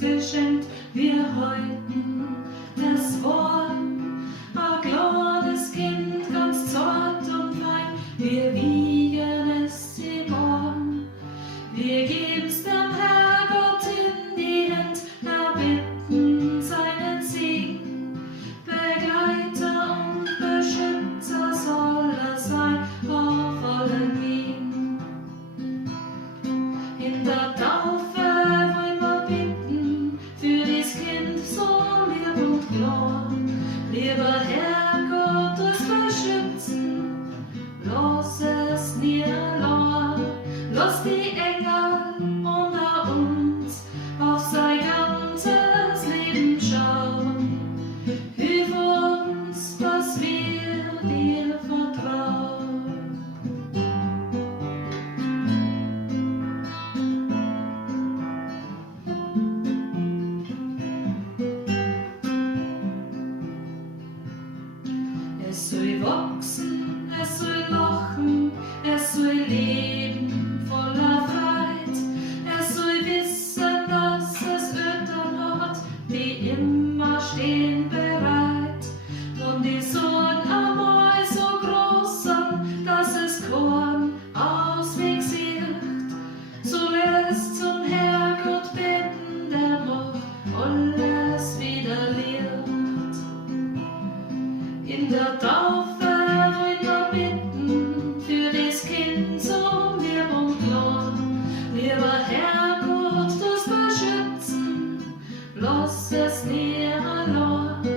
geschenkt wir heuten das Wort, a kleines Kind, ganz zart und fein, wir wiegen es im Ohren. Wir geben's dem Herrgott in die Hand, erbitten seinen Segen. Begleiter und Beschützer soll er sein auf allen Wegen. In der Taufe wollen wir bitten für das Kind so lieb und klar. Lieber Herrgott, es beschützen, lass es nie allein. Lass die Engel unter uns auf sein ganzes Leben schauen. Hilf uns, dass wir dir vertrauen. Es soll wachsen, es soll lachen, es soll leben voller Freude. Es soll wissen, dass es Eltern hat, die immer stehen bereit. Und die sollen einmal so groß sein, dass es keinen Ausweg sieht. So lässt zum Herrgott beten, der macht alles wieder leert. In der Taufe wollen wir bitten für das Kind so lieb und klar. Lieber Herrgott, das beschützen, lass es nie allein.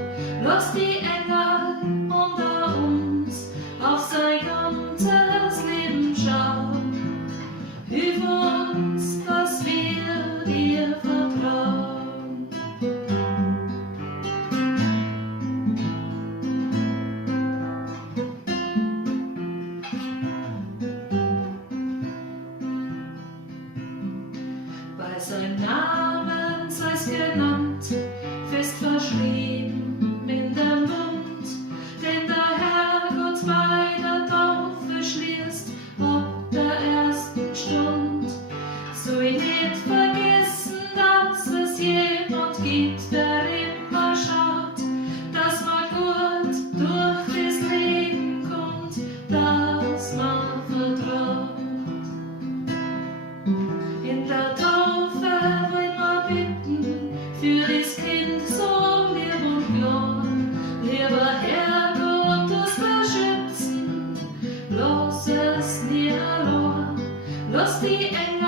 Lass die Engel unter uns auf sein ganzes Leben schauen. Hilf uns, dass wir dir vertrauen. Bei seinem Namen sei's genannt, fest verschrieben in dem Mund, den der Herrgott bei der Taufe schließt, ab der ersten Stund. Soll nicht vergessen, dass es jemand gibt, der immer schaut, dass man gut durch das Leben kommt, dass man vertraut. In der Taufe wollen wir bitten für das Kind so lieb und klar. Lieber Herrgott, das beschützen, lass es nie allein. Lass die Engel